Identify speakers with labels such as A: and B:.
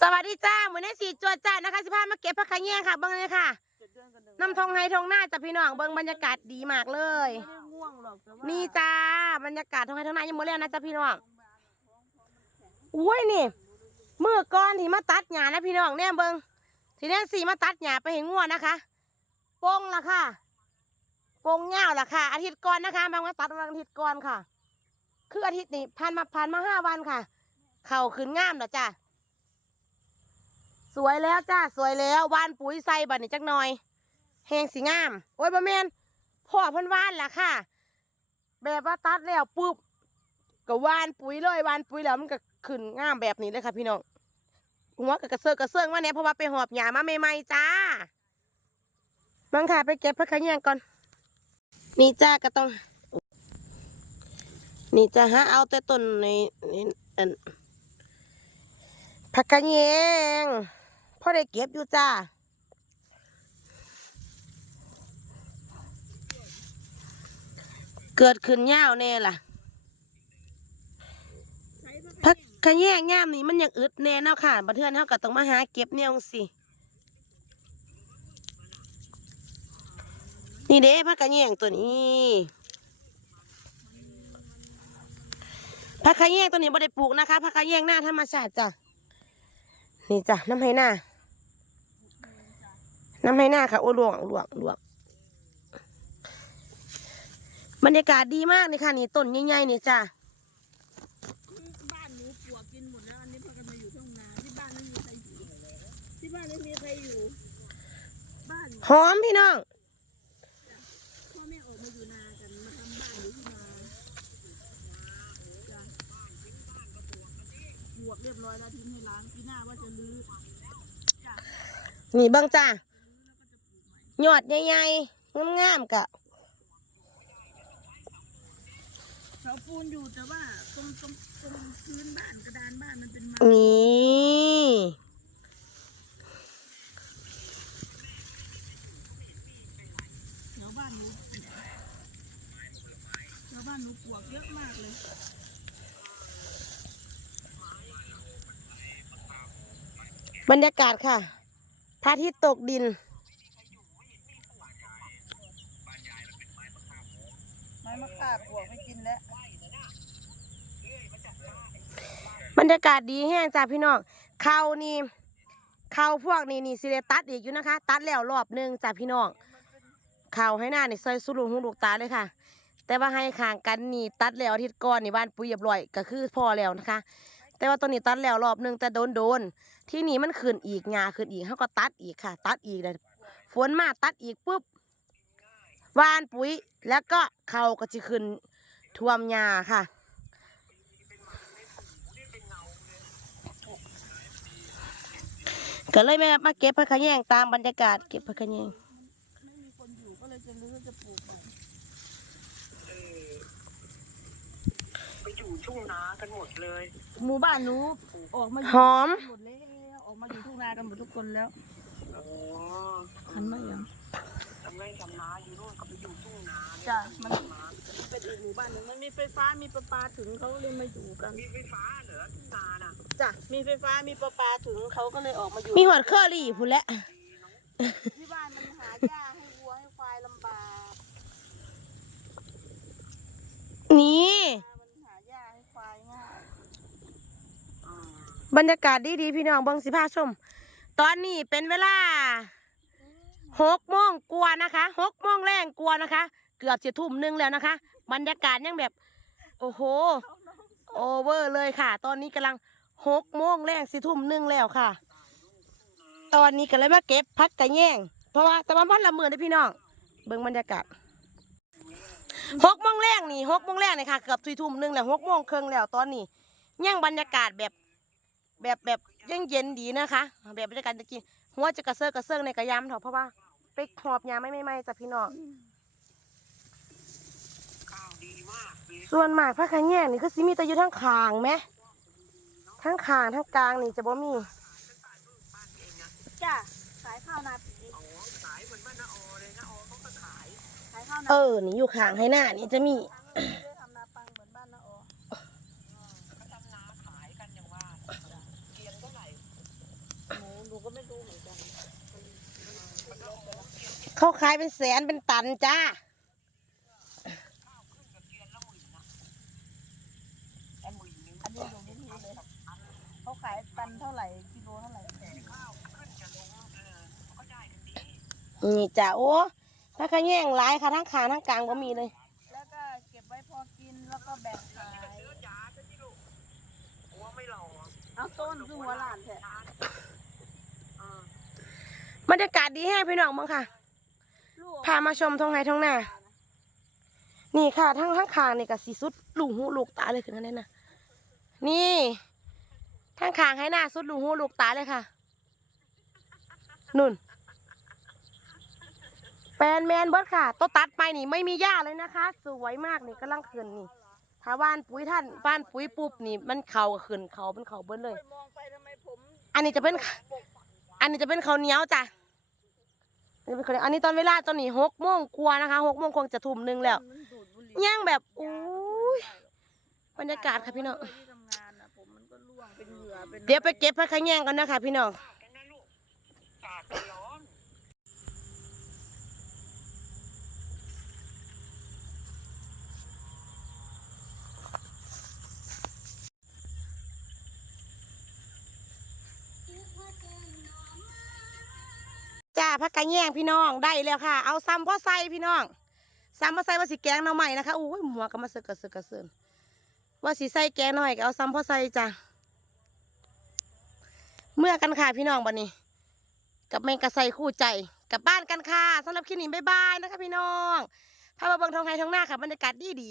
A: สวัสดีจ้าเหมือนในสีจวดจ้านะคะสิพามาเก็บผักขะแยงค่ะเบิ้งเลยค่ะน้ำทองไฮทองหน้าจ้ะพี่น้องเบิ้งบรรยากาศดีมากเลย
B: ไม่ได้ง่วงหรอกแต่ว่า
A: นี่จ้าบรรยากาศทองไฮทองหน้ายังหมดแล้วนะจ้ะพี่น้องอุ้ยนี่มือก้อนที่มาตัดหญ้านะพี่น้องเนี่ยเบิ้งทีนี้สีมาตัดหญ้าไปเห็นงัวนะคะโป้งละค่ะโป้งเงาละค่ะ อาทิตย์ก่อนนะคะบางวันตัดวันอาทิตย์ก่อนค่ะ คืออาทิตย์นี้ผ่านมาผ่านมาห้าวันค่ะ เข่าขึ้นงามแล้วจ้า สวยแล้วจ้าสวยแล้ววานปุ๋ยใส่บัดนี้จักหน่อยแหงสีงาม โอ้ยบ่แมนพ่อพันวานล่ะค่ะ แบบว่าตัดแล้วปุ๊บก็วานปุ๋ยเลยวานปุ๋ยแล้วมันก็ขึ้นงามแบบนี้เลยค่ะพี่น้องหัวกับกระเซาะกระเซิงมาเนี่ยเพราะว่าไปหอบหยามาใหม่ๆจ้าบังค่ะไปเก็บผักขะแยงก่อน นี่จ้าก็ต้อง นี่จะหาเอาแต่ต้นในในอันผักกะแยง พ่อได้เก็บอยู่จ้าเกิดขึ้นยาวแน่ล่ะผักกะแยงยามนี่มันยังอึดแน่เนาะค่ะบัดเทือนเฮาก็ต้องมาหาเก็บแนวสินี่เด้ผักกะแยงตัวนี้ผักขะแยงตัวนี้บ่ได้ปลูกนะคะผักขะแยงหน้าธรรมชาติจ้ะนี่จ้ะน้ำให้หน้า น้ำให้หน้าค่ะโอ้หลวงหลวงหลวงบรรยากาศดีมากนี่ค่ะนี่ต้นใหญ่ๆนี่จ้ะ
B: บ้านหนูปลวกกินหมดแล้วอันนี้พากันมาอยู่ทุ่งนาที่บ้านไม่มีใครอยู่ที่บ้านไม่มีใครอยู่ บ้าน
A: หอมพี่น้อง
B: พ่อแม่ออกมาอยู่นากันมาทำบ้านอยู่ที่นาจ้ะบวกเรียบร้อยแล้วทิ้งให้ล้างปีหน้าว่าจะรื้อจ้ะ
A: นี่เบิ่งจ้ะยอดใหญ่ๆงามๆกะ
B: เสาปูนอยู่แต่ว่าตรงตรงตรงพื้นบ้านกระดานบ้านมันเป็นไม้
A: นี่
B: แถวบ้านหนูแถวบ้านหนูปลวกเยอะมากเลย
A: บรรยากาศค่ะพระอาทิตย์ตกดิน
B: ไม้มะขาบปวกไม่กินแล้ว
A: บรรยากาศดีแห้งจ้าพี่น้องเขานี่เขาพวกนี้นี่สิได้ตัดอีกอยู่นะคะ ตัดแล้วรอบหนึ่งจ้าพี่น้องเขาให้หน้านี่ซอยสุรุงหูลูกตาเลยค่ะ แต่ว่าให้ขางกันนี่ตัดแล้วอาทิตย์ก่อนนี่บ้านปุ๋ยเรียบร้อยก็คือพอแล้วนะคะ แต่ว่าตัวนี้ตัดแล้วรอบหนึงแต่โดนโดนๆที่นี่มันขึ้นอีกงาขึ้นอีกเขาก็ตัดอีกค่ะ ตัดอีกเลยฝนมาตัดอีกปุ๊บ วานปุ๋ย แล้วก็เขาก็จะขึ้นท่วมหญ้าค่ะก็เลยมามาเก็บผักขะแยงตามบรรยากาศเก็บผักขะแยง
B: ไม่มีคนอยู่ก็เลยจะรื้อจะปลูกใหม่
C: ไปอยู่ทุ่งนากันหมดเลย
B: หมู่บ้านหนูออกมาอยู่
A: หอม
B: หมดแล้วออกมาอยู่ทุ่งนากันหมดทุกคนแล้ว
C: โอ้
B: หันมาอย่าง
C: ทำ ไร่ทำนาอยู่นู่นก็ไปอยู่ทุ่งนา
B: จ้ะมันเป็นอีกหมู่บ้านหนึ่งมันมีไฟฟ้ามีประปาถึงเขาเลยมาอยู่กัน
C: มีไฟฟ้าเหรอทุ่งนาน่ะ
B: จ้ะมีไฟฟ้ามีประปาถึงเขาก็เลยออกมาอยู่
A: มีหอดเคอรี่พูนแหละ
B: ที่บ้านมันหาหญ้าให้วัวให้ควายลำบาก
A: นี่
B: มันหาหญ้าให้ควายง่าย
C: อืม
A: บรรยากาศดีดีๆพี่น้องเบิงสิพาชม ตอนนี้เป็นเวลา หกโมงกว่านะคะหกโมงแรงกว่านะคะ เกือบจะทุ่มหนึงแล้วนะคะ บรรยากาศยังแบบ โอ้โห โอเวอร์เลยค่ะ ตอนนี้กำลังหกโมงแรงสิทุ่มหนึงแล้วค่ะ ตอนนี้ก็เลยมาเก็บพักกระแยงเพราะว่าแต่ว่าวันละหมื่นได้พี่น้อง เบิ่งบรรยากาศหกโมงแรงนี่หกโมงแรงนี่ค่ะเกือบสี่ทุ่มหนึงแล้วหกโมงครึ่งแล้วตอนนี้ยังบรรยากาศแบบแบบแบบยังเย็นดีนะคะ แบบบรรยากาศตะกี้หัวจะกระเซิงกระเซิงในกระยำเถอะเพราะว่า ไปหอบยาไม่ไม่ไม่จ้ะพี่น้อง
C: ข้าวดีมากเลย
A: ส่วนมากพระคันแยงนี่คือสิมีแต่อยู่ทั้งคางไหมทั้งคางทั้งกลางนี่จะบ่มี
B: จ้ะขายข้าวนาปี
C: อ๋อขายเหมือนบ้านนาออเลยนาออเขาก็ขาย
B: ขายข้าวนา
A: เออนี่อยู่คางให้หน้านี่จะมี
B: ไม่ได้ทำนาปังเหมือนบ้านนาออ
C: เขาทำนาขายกันอย่างว่าเกียนเท่าไหร่
B: ก็ไม่รู้เหมือนกัน
A: เขาขายเป็นแสนเป็นตันจ้า
B: อันนี้อยู่ไม่รู้เลยเขาขายตันเท่าไหร่กิโลเท่าไหร่
A: นี่จ้าโอ้ถ้าขะแย่งหลายค่ะทั้งขางทั้งกลางก็มีเลย
B: แล้วก็เก็บไว้พอกินแล้วก็แบ่งขาย
C: หัวไม่หล่อ
B: เอาต้นคือหัวหลานแท้
A: บรรยากาศดีแห้พี่น้องมั้งค่ะ
B: ลูก
A: พามาชมท้องไร่ท้องนา นี่ค่ะทั้งทั้งคางนี่กับสีสุดลูกหูลูกตาเลยคือนั่นน่ะนี่ทั้งคางให้หน้าสุดลูกหูลูกตาเลยค่ะ นุ่น แปลนแมนเบิร์ดค่ะต้นตัดไปนี่ไม่มีหญ้าเลยนะคะ สวยมากนี่กำลังขึ้นนี่ถ้าว่านปุ๋ยท่านว่านปุ๋ยปุ๊บนี่ มันเขาก็ขึ้นเขาเป็นเขาเบิดเลย
B: ไปมองไปทำไมผม
A: อันนี้จะเป็น อันนี้จะเป็นข้าวเหนียวจ้ะอันนี้เป็นข้าวเหนียวอันนี้ตอนเวลาตอนนี้หกโมงกว่านะคะหกโมงคงจะทุ่มหนึ่งแล้วย่างแบบอู้ยบรรยากาศค่ะพี่น้อง
B: ที่ทำงานนะผมมันก็ร่วงเป็นเหงื่อเป็น
A: เดี๋ยวไปเก็บผักขะแยงกันนะคะพี่น้อง
C: กันนะกอากาศมันร้อน
A: จ้าผักกะแยงพี่น้องได้แล้วค่ะ เอาซ้ำพ่อใส่พี่น้องซ้ำพ่อใส่ว่าสิแกงหน่อใหม่นะคะอุ้ยหัวก็มาเสือกกระเสือกกระเสือนว่าสิใส่แกงหน่อยก็เอาซ้ำพ่อใส่จ้ะเมื่อกันค่ะพี่น้องบันนี้ กับแมงกระไซคู่ใจกลับบ้านกันค่ะสำหรับคลิปนี้บ๊ายบายนะคะพี่น้องพามาเบิ่งทองไฮทองหน้าค่ะบรรยากาศดีดี